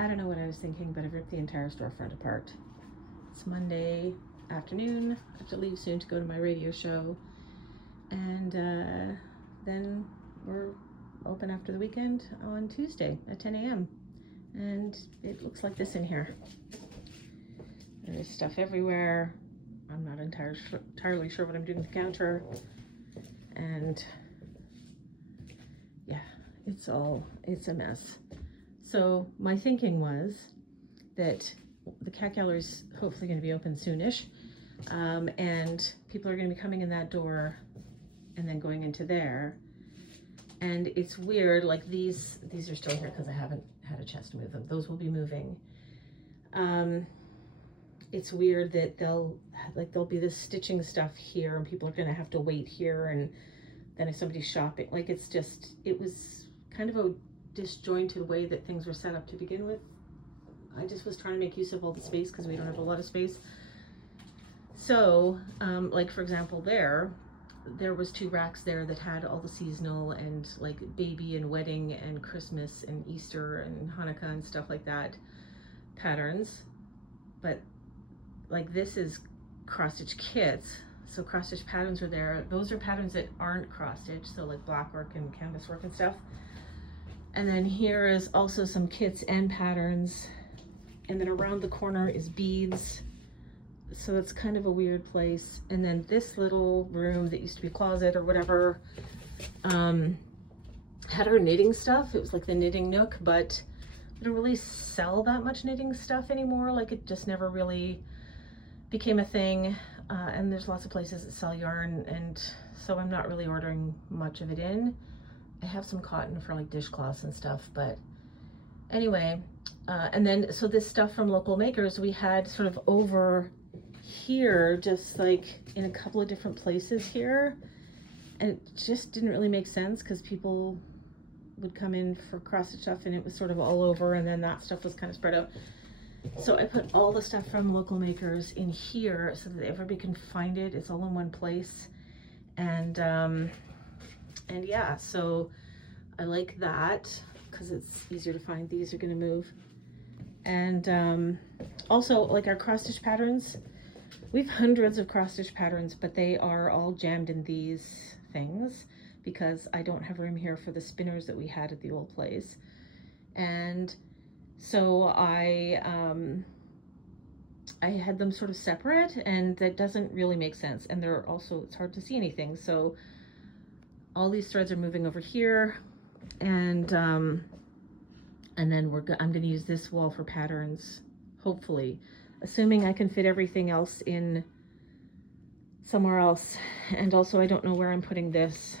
I don't know what I was thinking, but I've ripped the entire storefront apart. It's Monday afternoon. I have to leave soon to go to my radio show. And then we're open after the weekend on Tuesday at 10 a.m. And it looks like this in here. There's stuff everywhere. I'm not entirely sure what I'm doing with the counter. And yeah, it's a mess. So my thinking was that the cat gallery's hopefully going to be open soonish. And people are going to be coming in that door and then going into there. And it's weird, like these are still here because I haven't had a chance to move them. Those will be moving. It's weird that there'll be this stitching stuff here and people are going to have to wait here, and then if somebody's shopping, like it was kind of a disjointed way that things were set up to begin with. I just was trying to make use of all the space because we don't have a lot of space. So like for example, there was 2 racks there that had all the seasonal and like baby and wedding and Christmas and Easter and Hanukkah and stuff like that patterns. But like this is cross stitch kits, so cross stitch patterns are there. Those are patterns that aren't cross stitch, so like black work and canvas work and stuff. And then here is also some kits and patterns, and then around the corner is beads. So it's kind of a weird place. And then this little room that used to be a closet or whatever had our knitting stuff. It was like the knitting nook, but we don't really sell that much knitting stuff anymore. Like it just never really became a thing. And there's lots of places that sell yarn, and so I'm not really ordering much of it in. I have some cotton for like dishcloths and stuff, but anyway. And then so this stuff from local makers we had sort of over here, just like in a couple of different places here, and it just didn't really make sense because people would come in for cross stitch stuff and it was sort of all over, and then that stuff was kind of spread out. So I put all the stuff from local makers in here so that everybody can find it. It's all in one place. And yeah, so I like that because it's easier to find. These are going to move. And also like our cross stitch patterns, we have hundreds of cross stitch patterns, but they are all jammed in these things because I don't have room here for the spinners that we had at the old place. And so I had them sort of separate, and that doesn't really make sense. And they're also, it's hard to see anything. So all these threads are moving over here, and then I'm going to use this wall for patterns, hopefully, assuming I can fit everything else in somewhere else. And also I don't know where I'm putting this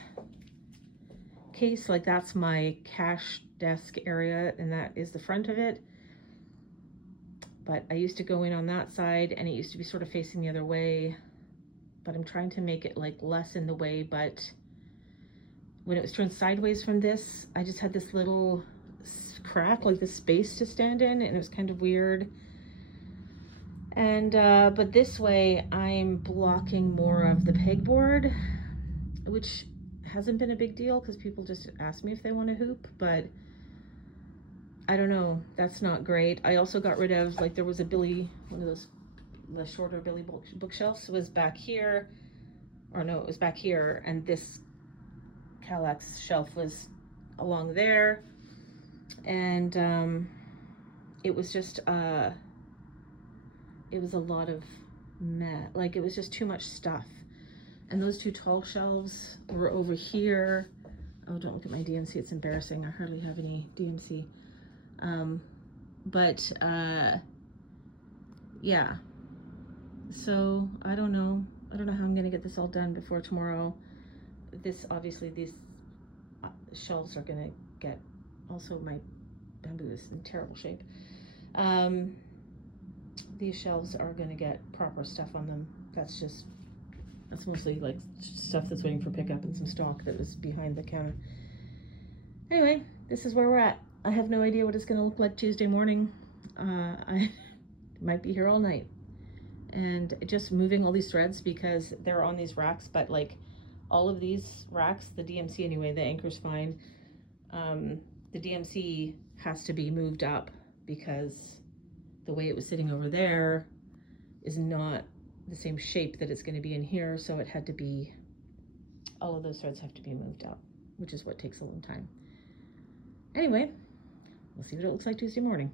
case. Like that's my cash desk area, and that is the front of it. But I used to go in on that side, and it used to be sort of facing the other way, but I'm trying to make it like less in the way. But when it was turned sideways from this, I just had this little crack, like this space to stand in, and it was kind of weird. And but this way I'm blocking more of the pegboard, which hasn't been a big deal because people just ask me if they want to hoop, but I don't know, that's not great. I also got rid of, like there was one of those, the shorter Billy bookshelves was back here, or no, it was back here, and this Kallax shelf was along there, and it was just it was a lot of mess, like it was just too much stuff. And those 2 tall shelves were over here. Oh, don't look at my DMC, it's embarrassing. I hardly have any DMC. Yeah, so I don't know how I'm gonna get this all done before tomorrow. Obviously these shelves are gonna get, also my bamboo is in terrible shape. These shelves are gonna get proper stuff on them. That's mostly like stuff that's waiting for pickup and some stock that was behind the counter. Anyway, this is where we're at. I have no idea what it's gonna look like Tuesday morning. I might be here all night. And just moving all these threads because they're on these racks, but like all of these racks, the DMC anyway, the anchor's fine. The DMC has to be moved up because the way it was sitting over there is not the same shape that it's going to be in here, so it had to be, all of those threads have to be moved out, which is what takes a little time. Anyway, we'll see what it looks like Tuesday morning.